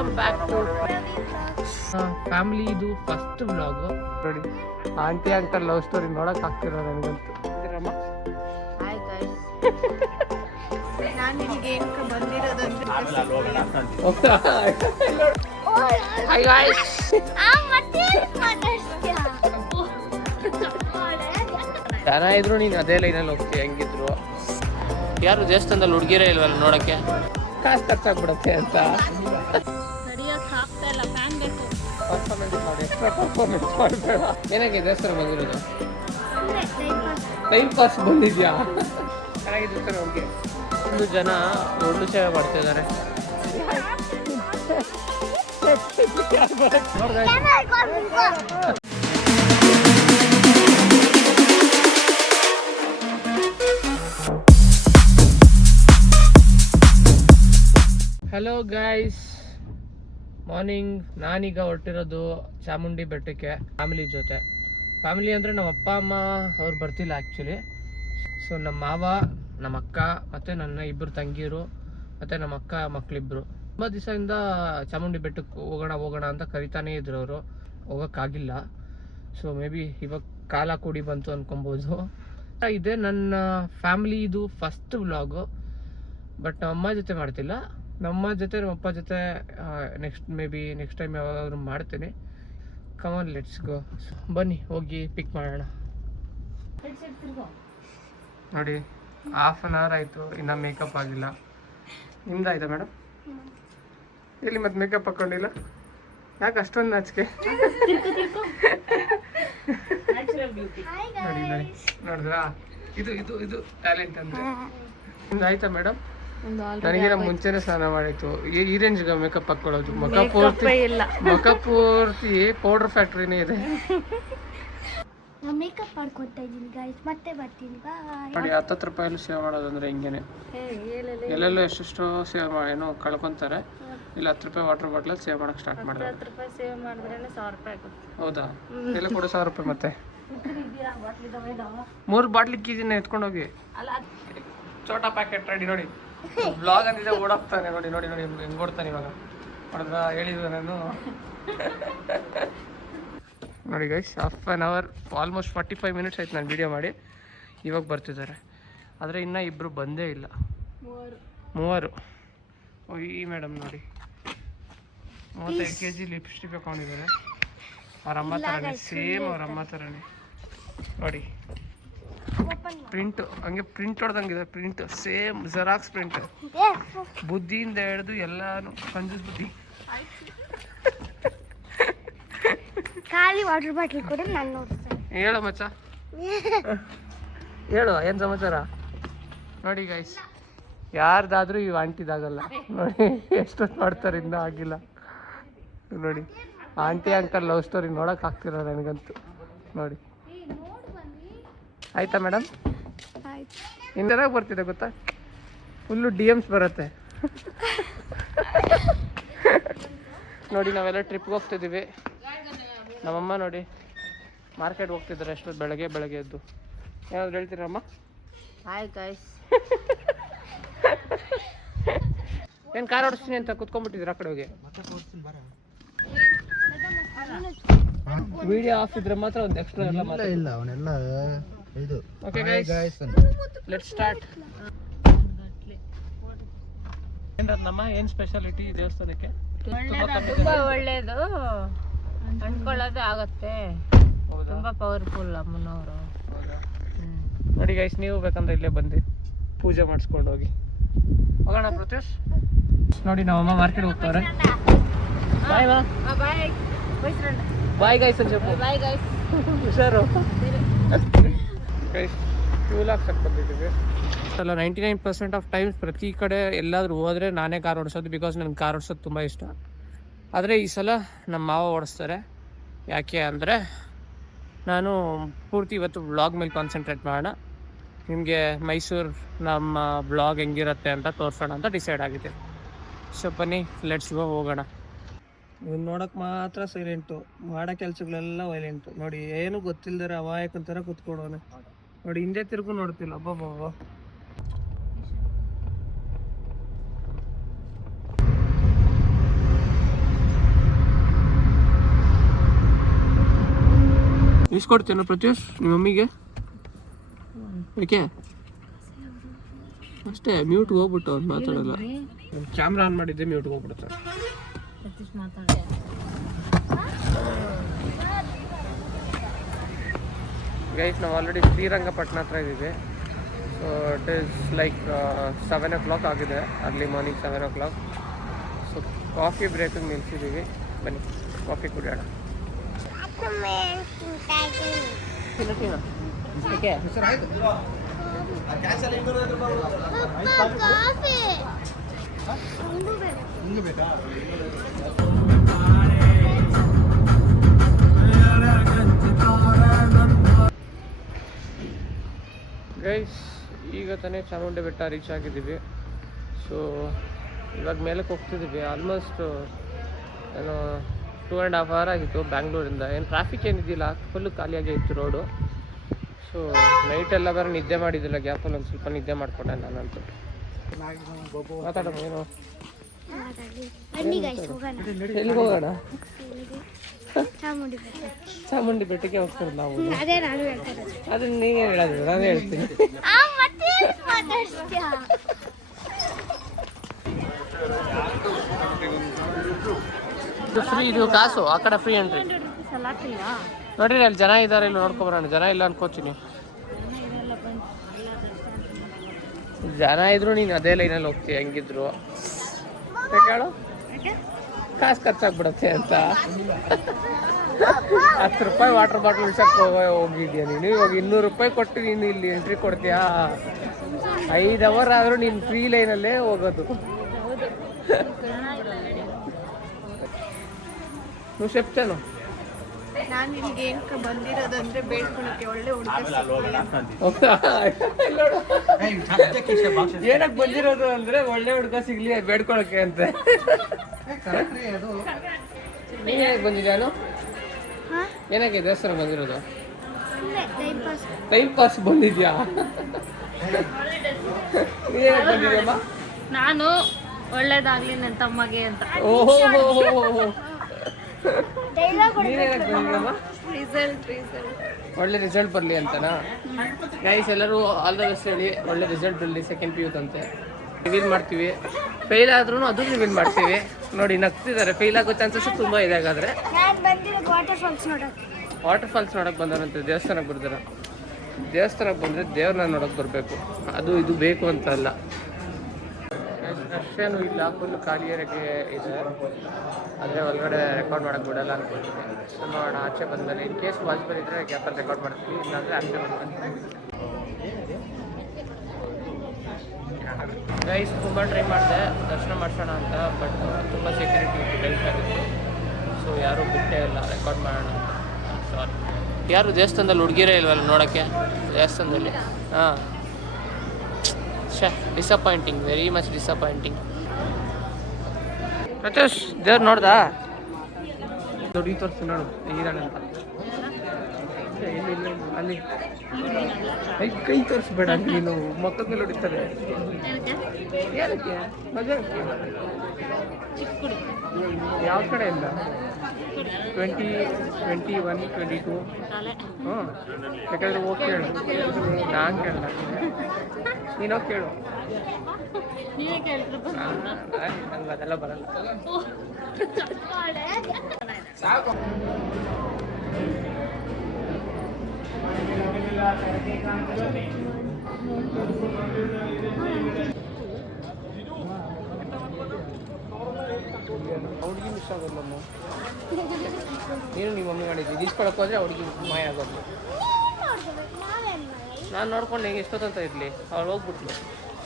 Welcome back to family. ಇದು first vlog ನೋಡಿ. Aunty uncle love story ನೋಡಕ್ ಆಗ್ತಿರೋ ನನಗಂತೂ. Hi guys. ಜನ ಇದ್ರು ನೀನು ಅದೇ ಲೈನಲ್ಲಿ ಹೋಗ್ತೀಯ. ಹೆಂಗಿದ್ರು ಯಾರು ದೇವಸ್ಥಾನದಲ್ಲಿ ಹುಡುಗಿರೇ ಇಲ್ವಲ್ಲ ನೋಡಕ್ಕೆ. ಕಾಸು ಖರ್ಚಾಗ್ಬಿಡತ್ತೆ ಅಂತ ಪರ್ಫಾರ್ಮೆನ್ಸ್ ಮಾಡಬೇಡ. ಏನಾಗಿದೆ ದೇವಸ್ಥಾನ ಬಂದಿರೋದು? ಟೈಮ್ ಪಾಸ್ ಬಂದಿದ್ಯಾ? ಚೆನ್ನಾಗಿದೆ ಸರ್. ಅವ್ರಿಗೆ ಒಂದು ಜನ ಒಳ್ಳು ಸೇವೆ ಮಾಡ್ತಿದ್ದಾರೆ. Hello guys, morning. ನಾನೀಗ ಹೊರಟಿರೋದು ಚಾಮುಂಡಿ ಬೆಟ್ಟಕ್ಕೆ ಫ್ಯಾಮಿಲಿ ಜೊತೆ. ಫ್ಯಾಮಿಲಿ ಅಂದರೆ ನಮ್ಮ ಅಪ್ಪ ಅಮ್ಮ ಅವ್ರು ಬರ್ತಿಲ್ಲ ಆ್ಯಕ್ಚುಲಿ. ಸೊ ನಮ್ಮ ಮಾವ, ನಮ್ಮ ಅಕ್ಕ ಮತ್ತು ನನ್ನ ಇಬ್ಬರು ತಂಗಿಯರು ಮತ್ತು ನಮ್ಮ ಅಕ್ಕ ಮಕ್ಕಳಿಬ್ಬರು ತುಂಬ ದಿವಸದಿಂದ ಚಾಮುಂಡಿ ಬೆಟ್ಟಕ್ಕೆ ಹೋಗೋಣ ಅಂತ ಕರಿತಾನೇ ಇದ್ರು ಅವರು. ಹೋಗೋಕ್ಕಾಗಿಲ್ಲ. ಸೊ ಮೇ ಬಿ ಇವಾಗ ಕಾಲ ಕೂಡಿ ಬಂತು ಅಂದ್ಕೊಬೋದು. ಇದೆ ನನ್ನ ಫ್ಯಾಮಿಲಿ ಇದು ಫಸ್ಟ್ ವ್ಲಾಗು. ಬಟ್ ನಮ್ಮ ಅಮ್ಮ ಜೊತೆ ಮಾಡ್ತಿಲ್ಲ. ನಮ್ಮ ಜೊತೆ ನಮ್ಮ ಅಪ್ಪ ಜೊತೆ ನೆಕ್ಸ್ಟ್ ಟೈಮ್ ಯಾವಾಗಾದ್ರೂ ಮಾಡ್ತೀನಿ. Come on let's go. ಬನ್ನಿ ಹೋಗಿ ಪಿಕ್ ಮಾಡೋಣ. ನೋಡಿ, ಹಾಫ್ ಆನ್ ಅವರ್ ಆಯಿತು, ಇನ್ನೂ ಮೇಕಪ್ ಆಗಿಲ್ಲ. ನಿಮ್ದಾಯ್ತಾ ಮೇಡಮ್? ಎಲ್ಲಿ ಮತ್ತೆ ಮೇಕಪ್ ಹಾಕ್ಕೊಂಡಿಲ್ಲ? ಯಾಕೆ ಅಷ್ಟೊಂದು ನಾಚಿಕೆ? ನೋಡಿ ನೋಡಿ ನೋಡಿದ್ರಾ? ಇದು ಇದು ಇದು ಟ್ಯಾಲೆಂಟ್ ಅಂದರೆ. ನಿಮ್ದು ಆಯ್ತಾ ಮೇಡಮ್? ನನಗಿನ ಮುಂಚೆನೆ ಸ್ನಾನ ಮಾಡಿತ್ತು. ಈ ರೇಂಜ್ಗೆ ಮೇಕಪ್ ಹಾಕೊಳ್ಳೋದು. ಮುಖ ಪೂರ್ತಿ ಪೌಡರ್ ಫ್ಯಾಕ್ಟ್ರಿನೇ ಇದೆ. ಮೇಕಪ್ ಮಾಡ್ಕೊತಾ ಇದ್ದೀನಿ ಗೈಸ್. ಮತ್ತೆ ಬರ್ತೀನಿ. ಬಾಯ್. ನೋಡಿ, 10 ರೂಪಾಯಲ್ಲಿ ಸೇವ್ ಮಾಡೋದಂದ್ರೆ ಹಿಂಗೇನೆ. ಎಲ್ಲೆಲ್ಲೋ ಎಷ್ಟೆಷ್ಟೋ ಸೇವ್ ಏನೋ ಕಳ್ಕೊತಾರೆ. ಇಲ್ಲ 10 ರೂಪಾಯಿ ವಾಟರ್ ಬಾಟ್ಲ್ ಸೇವ್ ಮಾಡಕ್ಕೆ ಸ್ಟಾರ್ಟ್ ಮಾಡಿದ್ರೆ 10 ರೂಪಾಯಿ ಸೇವ್ ಮಾಡಿದ್ರೆ 1000 ರೂಪಾಯಿ ಆಗುತ್ತೆ. ಹೌದಾ? ಎಲ್ಲ ಕೂಡ 1000 ರೂಪಾಯಿ. ಮತ್ತೆ 3 ಬಾಟ್ಲಿ ಕೀಜಿನ ಎತ್ಕೊಂಡೋಗಿ. ಚೋಟಾ ಪ್ಯಾಕೆಟ್ ರೆಡಿ. ನೋಡಿ, ಬ್ಲಾಗ್ ಅಂದಿದೆ ಓಡಾಕ್ತಾನೆ. ನೋಡಿ ನೋಡಿ ನೋಡಿ ಹೆಂಗೆ ಓಡ್ತಾನೆ ಇವಾಗ. ಹೊಡೆದ್ರ ಹೇಳಿದ್ವಿ ನಾನು. ನೋಡಿ guys, half an hour, almost 45 minutes ಆಯ್ತು ನಾನು ವೀಡಿಯೋ ಮಾಡಿ. ಇವಾಗ ಬರ್ತಿದ್ದಾರೆ. ಆದರೆ ಇನ್ನೂ ಇಬ್ಬರು ಬಂದೇ ಇಲ್ಲ. 3. ಈ ಮೇಡಮ್ ನೋಡಿ 35 kg ಲಿಪ್ಸ್ಟಿಕ್ ಹಾಕೊಂಡಿದ್ದಾರೆ. ಅವ್ರ ಅಮ್ಮ ಥರನೇ, ಸೇಮ್ ಅವ್ರ ಅಮ್ಮ ಥರನೇ. ನೋಡಿ ಪ್ರಿಂಟು ಹಂಗೆ ಪ್ರಿಂಟ್ ಹೊಡೆದಂಗಿದೆ. Print same xerox print. ಬುದ್ಧಿಯಿಂದ ಹಿಡಿದು ಎಲ್ಲಾನು ಕಂಜೂಸ್ ಬುದ್ಧಿ. ಖಾಲಿ ವಾಟರ್ ಬಾಟಲ್ ಕೂಡ ನಾನು ನೋಡ್ತೇನೆ. ಹೇಳು ಮಚ್ಚ, ಹೇಳು ಏನು ಸಮಾಚಾರ? ನೋಡಿ ಗೈಸ್, ಯಾರ್ದಾದ್ರೂ ಈ ಆಂಟಿದಾಗಲ್ಲ. ನೋಡಿ ಎಷ್ಟೊತ್ತು ಮಾಡ್ತಾರೆ, ಇನ್ನೂ ಆಗಿಲ್ಲ. ನೋಡಿ, ಆಂಟಿ ಅಂಕಲ್ ಲವ್ ಸ್ಟೋರಿ ನೋಡಕ್ ಆಗ್ತಿರೋ ನನಗಂತೂ. ನೋಡಿ, ಆಯ್ತಾ ಮೇಡಮ್? ಇನ್ನೇನಾಗ ಬರ್ತಿದೆ ಗೊತ್ತಾ? ಫುಲ್ಲು DMs ಬರುತ್ತೆ. ನೋಡಿ, ನಾವೆಲ್ಲ ಟ್ರಿಪ್ಗೆ ಹೋಗ್ತಿದ್ದೀವಿ. ನಮ್ಮಮ್ಮ ನೋಡಿ ಮಾರ್ಕೆಟ್ ಹೋಗ್ತಿದ್ದಾರೆ. ಎಷ್ಟು ಬೆಳಗ್ಗೆ ಎದ್ದು. ಏನಾದ್ರು ಹೇಳ್ತೀರಮ್ಮ? Hi guys. ಏನು ಕಾರ್ ಓಡಿಸ್ತೀನಿ ಅಂತ ಕುತ್ಕೊಂಡ್ಬಿಟ್ಟಿದ್ರು ಆ ಕಡೆ ಹೋಗಿ. ವಿಡಿಯೋ ಆಫ್ ಇದ್ರೆ ಮಾತ್ರ ಒಂದು ಎಕ್ಸ್ಟ್ರಾ ಇಲ್ಲ ಅವನೆಲ್ಲ ಇದು. Okay guys, let's start. ಏನಮ್ಮ ಏನು ಸ್ಪೆಷಾಲಿಟಿ ಈ ದೇವಸ್ಥಾನಕ್ಕೆ? ತುಂಬಾ ಒಳ್ಳೇದು ಅನ್ಕೊಳ್ಳೋದೇ ಆಗುತ್ತೆ. ತುಂಬಾ ಪವರ್ಫುಲ್ ಅಮ್ಮನವರು. ನೋಡಿ ಗೈಸ್, ನೀವು ಬೇಕಂದ್ರೆ ಇಲ್ಲೇ ಬಂದು ಪೂಜೆ ಮಾಡಿಸ್ಕೊಂಡು ಹೋಗಿ. ಹೋಗೋಣ ಪ್ರತ್ಯೂಷ್. ನೋಡಿ, ನಮ್ಮಮ್ಮ ಮಾರ್ಕೆಟ್ ಹೋಗ್ತಾರೆ. ಬಾಯ್ ಮಾ. ಬಾಯ್ ಗೈಸ್ ಅಂತ చెప్పు. Bye guys. ಹುಷಾರು ಗೈಸ್. ಫ್ಯೂಲ್ ಹಾಕ್ಸಕ್ಕೆ ಬಂದಿದ್ದೀವಿ. ಅಲ್ಲ 99% ಆಫ್ ಟೈಮ್ಸ್ ಪ್ರತಿ ಕಡೆ ಎಲ್ಲಾದರೂ ಹೋದರೆ ನಾನೇ ಕಾರ್ ಓಡಿಸೋದು. ಬಿಕಾಸ್ ನನಗೆ ಕಾರ್ ಓಡಿಸೋದು ತುಂಬ ಇಷ್ಟ. ಆದರೆ ಈ ಸಲ ನಮ್ಮ ಮಾವ ಓಡಿಸ್ತಾರೆ. ಯಾಕೆ ಅಂದರೆ ನಾನು ಪೂರ್ತಿ ಇವತ್ತು ವ್ಲಾಗ್ ಮೇಲೆ ಕಾನ್ಸಂಟ್ರೇಟ್ ಮಾಡೋಣ. ನಿಮಗೆ ಮೈಸೂರು ನಮ್ಮ ವ್ಲಾಗ್ ಹೆಂಗಿರುತ್ತೆ ಅಂತ ತೋರಿಸೋಣ ಅಂತ ಡಿಸೈಡ್ ಆಗಿದೆ. ಸೊ ಬನ್ನಿ, ಲೆಟ್ಸ್ ಗೋ, ಹೋಗೋಣ. ಇವ್ನು ನೋಡೋಕೆ ಮಾತ್ರ ಸೈಲೆಂಟು, ಮಾಡೋ ಕೆಲಸಗಳೆಲ್ಲ ವೈಲೆಂಟು. ನೋಡಿ, ಏನು ಗೊತ್ತಿಲ್ಲದರೆ ಅವಾಯಕಂತರ ಕೂತ್ಕೊಡೋನೆ. ನೋಡಿ, ಹಿಂದೆ ತಿರುಗು ನೋಡ್ತಿಲ್ಲ. ಅಬ್ಬಬ್ಬ. ಇಸ್ಕೊಡ್ತೇನೋ ಪ್ರತ್ಯೂಷ್ ನಿಮ್ಮ ಮಮ್ಮಿಗೆ? ಯಾಕೆ ಅಷ್ಟೇ ಮ್ಯೂಟ್ಗೆ ಹೋಗ್ಬಿಟ್ಟು ಅವ್ನು ಮಾತಾಡಲ್ಲ. ಕ್ಯಾಮ್ರಾ ಆನ್ ಮಾಡಿದ್ದೆ ಮ್ಯೂಟ್ಗೆ ಹೋಗ್ಬಿಡುತ್ತೆ. ಗೈಸ್ ನಾವು ಆಲ್ರೆಡಿ ಶ್ರೀರಂಗಪಟ್ಟಣ ಹತ್ರ ಇದ್ದೀವಿ. So it is like 7 o'clock ಆಗಿದೆ, early morning 7 o'clock. So coffee ಬ್ರೇಕಿಗೆ ನಿಲ್ಸಿದ್ದೀವಿ, ಬನ್ನಿ ಕಾಫಿ ಕುಡಿಯೋಣ. ಗೈಸ್ ಈಗ ತಾನೇ ಚಾಮುಂಡಿ ಬೆಟ್ಟ ರೀಚ್ ಆಗಿದ್ದೀವಿ. ಸೊ ಇವಾಗ ಮೇಲಕ್ಕೆ ಹೋಗ್ತಿದ್ದೀವಿ. ಆಲ್ಮೋಸ್ಟ್ ಏನು 2.5 hour ಆಗಿತ್ತು ಬ್ಯಾಂಗ್ಳೂರಿಂದ. ಏನು ಟ್ರಾಫಿಕ್ ಏನಿದ್ದಿಲ್ಲ, ಫುಲ್ಲು ಖಾಲಿಯಾಗೇ ಇತ್ತು ರೋಡು. ಸೊ ನೈಟೆಲ್ಲ ಬೇರೆ ನಿದ್ದೆ ಮಾಡಿದ್ದಿಲ್ಲ, ಗ್ಯಾಪಲ್ಲಿ ಒಂದು ಸ್ವಲ್ಪ ನಿದ್ದೆ ಮಾಡಿಕೊಂಡೆ ನಾನಂತೂ. ಮಾತಾಡೋಣ ಏನು? ಎಲ್ಲಿಗೆ ಹೋಗೋಣ? ಚಾಮುಂಡಿ ಬೆಟ್ಟಕ್ಕೆ ಹೋಗ್ತಾರೆ ನಾವು. ಅದನ್ನ ನೀನೇ ಹೇಳೋದು, ನಾನು ಹೇಳ್ತೀನಿ. ಫ್ರೀ ಇದು ಕಾಸು, ಆ ಕಡೆ ಫ್ರೀ ಎಂಟ್ರಿ. ನೋಡ್ರಿ ಅಲ್ಲಿ ಜನ ಇದ್ದಾರೆ, ಇಲ್ಲಿ ನೋಡ್ಕೊಬರೋಣ. ಜನ ಇಲ್ಲ ಅನ್ಕೋತೀನಿ. ಜನ ಇದ್ರು ನೀನು ಅದೇ ಲೈನಲ್ಲಿ ಹೋಗ್ತೀಯ ಹೆಂಗಿದ್ರು. ಹೇಳು, ಕಾಸು ಖರ್ಚಾಗ್ಬಿಡತ್ತೆ ಅಂತ. 10 ರೂಪಾಯಿ ವಾಟರ್ ಬಾಟಲ್ ಇಳ್ಸಕ್ಕೆ ಹೋಗಿದ್ಯಾ ನೀನು. ಇವಾಗ 200 ರೂಪಾಯಿ ಕೊಟ್ಟು ನೀನು ಇಲ್ಲಿ ಎಂಟ್ರಿ ಕೊಡ್ತೀಯಾ? 5 hour ಆದರೂ ನೀನು ಫ್ರೀ ಲೈನಲ್ಲೇ ಹೋಗೋದು. ನೀವು ಶೆಫ್ಟೇನು? ನಾನು ಇಲ್ಲಿಗೆ ಏನಕ್ಕೆ ಬಂದಿರೋದಂದ್ರೆ ಬೇಡ್ಕೊಳಕ್ಕೆ ಒಳ್ಳೆ ಏನಕ್ಕೆ ಬಂದಿರೋದು ಅಂದ್ರೆ ಒಳ್ಳೆ ಹುಡುಗ ಸಿಗ್ಲಿ ಬೇಡ್ಕೊಳಕ್ಕೆ ಅಂತ. ನೀನ್ ಏನಕ್ಕೆ ಬಂದಿದ್ದಾನು? ಏನಕ್ಕೆ ದೇವಸ್ಥಾನ ಬಂದಿರೋದು? ಟೈಮ್ ಪಾಸ್ ಬಂದಿದ್ಯಾ? ನೀ ಏನಕ್ಕೆ ಬಂದಿದ್ಯಮ್ಮ? ನಾನು ಒಳ್ಳೇದಾಗ್ಲಿ ನನ್ನ ತಮ್ಮಗೆ ಅಂತ. ಓಹೋ ಒಳ್ಳೆ ರಿಸಲ್ಟ್ ಬರಲಿ ಅಂತನಾ? ಗೈಸ್ ಎಲ್ಲರೂ ಆಲ್ ದ ಬೆಸ್ಟ್ ಹೇಳಿ. ಒಳ್ಳೆ ರಿಸಲ್ಟ್ ಬರಲಿ. ಸೆಕೆಂಡ್ PU ಅಂತೆ. ರಿವೀಲ್ ಮಾಡ್ತೀವಿ. ಫೇಲ್ ಆದ್ರೂ ಅದು ರಿವೀಲ್ ಮಾಡ್ತೀವಿ. ನೋಡಿ ನಗ್ತಿದ್ದಾರೆ. ಫೇಲ್ ಆಗೋ ಚಾನ್ಸಸ್ ತುಂಬ ಇದೆ. ಹಾಗಾದ್ರೆ ವಾಟರ್ ಫಾಲ್ಸ್ ನೋಡಕ್ ಬಂದವರಂತೆ. ದೇವಸ್ಥಾನಕ್ಕೆ ಬರ್ದಾರ. ದೇವಸ್ಥಾನಕ್ಕೆ ಬಂದರೆ ದೇವ್ರನ್ನ ನೋಡೋಕೆ ಬರಬೇಕು. ಅದು ಇದು ಬೇಕು ಅಂತ ಅಲ್ಲ. ಅಷ್ಟೇನು ಇಲ್ಲ, ಫುಲ್ ಖಾಲಿಯಾಗೆ ಇದೆ. ಆದರೆ ಒಳಗಡೆ ರೆಕಾರ್ಡ್ ಮಾಡೋಕ್ಕೆ ಬಿಡಲ್ಲ ಅನ್ಕೊಳ್ತೀನಿ. ಸೊ ನೋಡೋಣ ಆಚೆ ಬಂದಮೇಲೆ. ಇನ್ ಕೇಸ್ ವಾಚ್ ಬರಿದ್ರೆ ಗ್ಯಾಪಲ್ಲಿ ರೆಕಾರ್ಡ್ ಮಾಡ್ತೀವಿ, ಇಲ್ಲಾಂದರೆ ಆಚೆ ಬಂದ್ಮೇಲೆ. ಗೈಸ್ ತುಂಬ ಟ್ರೈ ಮಾಡಿದೆ ದರ್ಶನ ಮಾಡಿಸೋಣ ಅಂತ, ಬಟ್ ತುಂಬ ಸೆಕ್ಯೂರಿಟಿ ಟೈಟ್ ಆಗಿತ್ತು. ಸೊ ಯಾರೂ ಬಿಟ್ಟೇ ಇಲ್ಲ ರೆಕಾರ್ಡ್ ಮಾಡೋಣ ಅಂತ. ಸಾರಿ, ಯಾರು ದೇವಸ್ಥಾನದಲ್ಲಿ ಹುಡುಗಿರೇ ಇಲ್ವಲ್ಲ ನೋಡೋಕ್ಕೆ ದೇವಸ್ಥಾನದಲ್ಲಿ. ಹಾಂ, ಡಿಸಪಾಯಿಂಟಿಂಗ್, ವೆರಿ ಮಚ್ ಡಿಸಪಾಯಿಂಟಿಂಗ್. ಪ್ರತ್ಯೂಷ್ ದೇವ್ರು ನೋಡ್ದಾ? ನೋಡಿ ತೋರಿಸ್ತು ನೋಡು ಹೇಗಿದ್ದಾನೆ ಅಂತ. ಅಲ್ಲಿ ಕೈ ತೋರಿಸ್ಬೇಡ ನೀನು, ಮಕ್ಕಳ ಮೇಲೆ ಹೊಡಿತಾರೆ. ಏನಕ್ಕೆ ಮಜಾಕ್ಕೆ? ಯಾವ ಕಡೆ ಇಲ್ಲ? 20, 21, 22. ಹ್ಞೂ, ಯಾಕಂದ್ರೆ ಹೋಗಿ ಕೇಳು. ನಾನು ಕೇಳಲ್ಲ, ನೀನು ಹೋಗಿ ಕೇಳು. ನಂಗೆ ಅದೆಲ್ಲ ಬರಲ್ಲ. ಸಾಕು. ಹುಡುಗಿ ಮಿಸ್ ಆಗೋದಮ್ಮ. ನೀನು ನಿಮ್ಮ ಮಮ್ಮಿ ಮಾಡಿದ್ವಿ ಇಸ್ಕೊಳಕ್ಕೆ ಹೋದ್ರೆ ಹುಡುಗಿ ಮಾಯ ಆಗೋದು. ನಾನು ನೋಡ್ಕೊಂಡು ಹೆಂಗೆ ಎಷ್ಟೊತ್ತಂತ ಇರಲಿ, ಅವ್ಳು ಹೋಗ್ಬಿಟ್ಲು.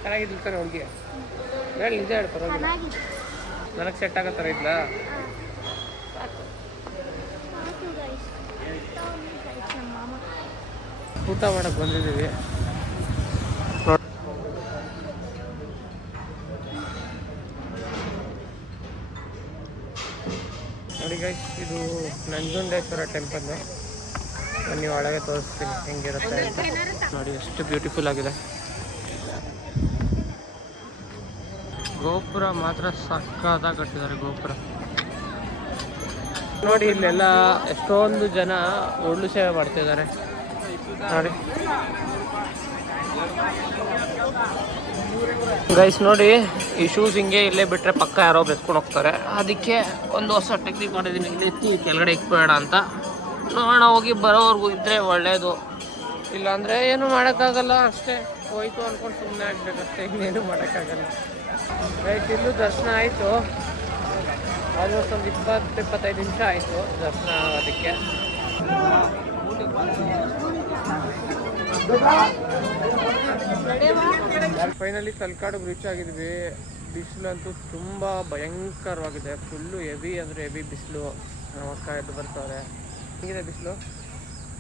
ಚೆನ್ನಾಗಿದ್ಲು ತಾನೆ ಹುಡುಗಿ? ಹೇಳಿ, ನಿಜ ಹೇಳಿ, ಪರವಾಗಿಲ್ಲ. ನನಗೆ ಸೆಟ್ ಆಗೋ ಥರ ಇದ್ಲಾ? ಊಟ ಮಾಡಕ್ಕೆ ಬಂದಿದ್ದೀವಿ. ನೋಡಿ ಗೈಸ್, ಇದು ನಂಜುಂಡೇಶ್ವರ ಟೆಂಪಲ್. ನೀವು ಒಳಗೆ ತೋರಿಸ್ತೀನಿ ಹೆಂಗಿರುತ್ತೆ ಅಂತ. ನೋಡಿ ಎಷ್ಟು ಬ್ಯೂಟಿಫುಲ್ ಆಗಿದೆ. ಗೋಪುರ ಮಾತ್ರ ಸಕ್ಕತ್ತಾಗಿ ಕಟ್ಟಿದ್ದಾರೆ. ಗೋಪುರ ನೋಡಿ ಇಲ್ಲೆಲ್ಲ ಎಷ್ಟೊಂದು ಜನ ಒಳ್ಳು ಸೇವೆ ಮಾಡ್ತಿದ್ದಾರೆ ನೋಡಿ ಗೈಸ್. ನೋಡಿ ಈ ಶೂಸ್ ಹಿಂಗೆ ಇಲ್ಲೇ ಬಿಟ್ಟರೆ ಪಕ್ಕ ಯಾರೋ ಬೆಸ್ಕೊಂಡು ಹೋಗ್ತಾರೆ. ಅದಕ್ಕೆ ಒಂದು ಹೊಸ ಟೆಕ್ನಿಕ್ ಮಾಡಿದ್ದೀನಿ, ಇಲ್ಲಿ ಎತ್ತಿ ಕೆಳಗಡೆ ಇಕ್ಬೇಡ ಅಂತ. ನೋಡೋಣ, ಹೋಗಿ ಬರೋವರೆಗೂ ಇದ್ದರೆ ಒಳ್ಳೆಯದು, ಇಲ್ಲಾಂದರೆ ಏನು ಮಾಡೋಕ್ಕಾಗಲ್ಲ, ಅಷ್ಟೇ ಹೋಯ್ತು ಅಂದ್ಕೊಂಡು ಸುಮ್ಮನೆ ಆಗಬೇಕಷ್ಟೇ, ಇನ್ನೇನು ಮಾಡೋಕ್ಕಾಗಲ್ಲ. ಗೈಸ್ ಇಲ್ಲೂ ದರ್ಶನ ಆಯಿತು, ಆಲ್ಮೋಸ್ಟ್ ಒಂದು 20-25 ನಿಮಿಷ ಆಯಿತು ದರ್ಶನ ಆಗೋದಕ್ಕೆ. ಫೈನಲಿ ತಲಕಾಡಿಗೆ ರೀಚ್ ಆಗಿದ್ವಿ. ಬಿಸಿಲು ಅಂತೂ ತುಂಬ ಭಯಂಕರವಾಗಿದೆ, ಫುಲ್ಲು ಹೆವಿ ಅಂದರೆ ಹೆವಿ ಬಿಸಿಲು. ನಮ್ಮ ಅಕ್ಕ ಎದ್ದು ಬರ್ತಾರೆ. ಹೇಗಿದೆ ಬಿಸಿಲು?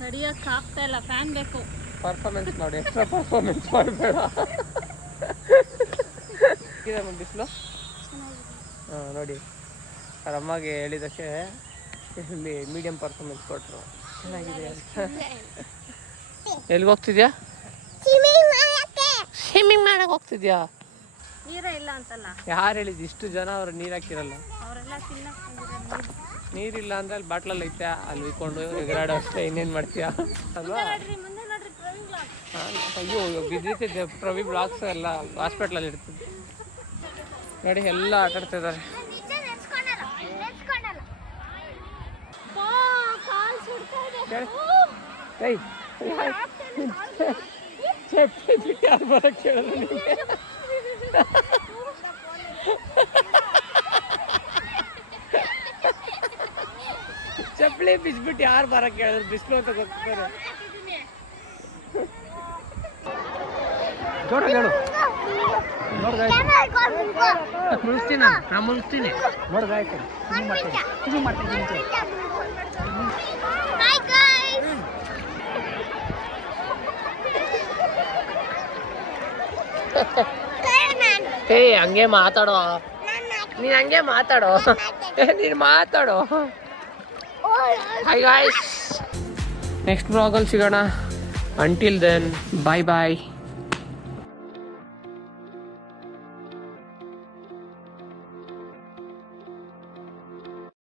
ತಡಿಯೋಕ್ಕಾಗ್ತಾ ಇಲ್ಲ, ಫ್ಯಾನ್ ಬೇಕು. ಪರ್ಫಾರ್ಮೆನ್ಸ್ ಮಾಡಿ, ಎಕ್ಸ್ಟ್ರಾ ಪರ್ಫಾರ್ಮೆನ್ಸ್ ಮಾಡಬೇಡ. ಹೇಗಿದೆ ಬಿಸಿಲು? ಹಾಂ ನೋಡಿ, ಅವ್ರ ಅಮ್ಮಗೆ ಹೇಳಿದ್ದಕ್ಕೆ ಇಲ್ಲಿ ಮೀಡಿಯಂ ಪರ್ಫಾರ್ಮೆನ್ಸ್ ಕೊಟ್ಟರು, ಚೆನ್ನಾಗಿದೆ ಅಂತ. ಎಲ್ಲಿಗೆ ಹೋಗ್ತಿದ್ಯಾ? ಸ್ವಿಮ್ಮಿಂಗ್ ಮಾಡಕ್ಕೆ ಹೋಗ್ತಿದ್ಯಾ? ನೀರ ಇಲ್ಲ ಅಂತಲ್ಲ ಯಾರು ಹೇಳಿದ್ದು? ಇಷ್ಟು ಜನ ಅವ್ರು ನೀರು ಹಾಕಿರಲ್ಲ. ಅವರೆಲ್ಲ ನೀರಿಲ್ಲ ಅಂದ್ರೆ ಅಲ್ಲಿ ಬಾಟ್ಲಲ್ಲಿ ಐತೆ, ಅಲ್ಲಿ ಇಟ್ಕೊಂಡು ಎಗರಾಡೋ ಅಷ್ಟೇ, ಇನ್ನೇನು ಮಾಡ್ತೀಯಾ ಅಲ್ವಾ? ಅಯ್ಯೋ ಬಿದ್ದಿರ್ತಿದ್ದೆ. ಪ್ರವಿ ಬ್ಲಾಗ್ಸ್ ಎಲ್ಲ ಹಾಸ್ಪಿಟ್ಲಲ್ಲಿ ಇರ್ತಿದ್ದೆ ನೋಡಿ, ಎಲ್ಲ ಆಟ ಆಡ್ತಾ ಇದ್ದಾರೆ. ಯಾರು ಬರಕ್ಕೆ ಕೇಳಲ್ಲ ನಿಮಗೆ? ಚಪ್ಪಲಿ ಬಿಚ್ಬಿಟ್ಟು ಯಾರು ಬರಕ್ಕೆ ಕೇಳಿದ್ರು? ಬಿಸಿಲು ಅಂತ ಗೊತ್ತಿದ್ದಾರೆ. ಜೋರ ಹೇಳು. ಮುಗಿಸ್ತೀನಿ, ನಾನು ಮುಗಿಸ್ತೀನಿ. ನೋಡ್ದಾಯ್ತು ಏಯ್ ಹಂಗೆ ಮಾತಾಡೋ, ನೀನು ಹಂಗೆ ಮಾತಾಡೋ, ನೀನು ಮಾತಾಡೋ. ಹಾಯ್ ಗಾಯ್ಸ್, ನೆಕ್ಸ್ಟ್ ಬ್ಲಾಗಲ್ಲಿ ಸಿಗೋಣ. ಅಂಟಿಲ್ ದೆನ್ ಬಾಯ್ ಬಾಯ್.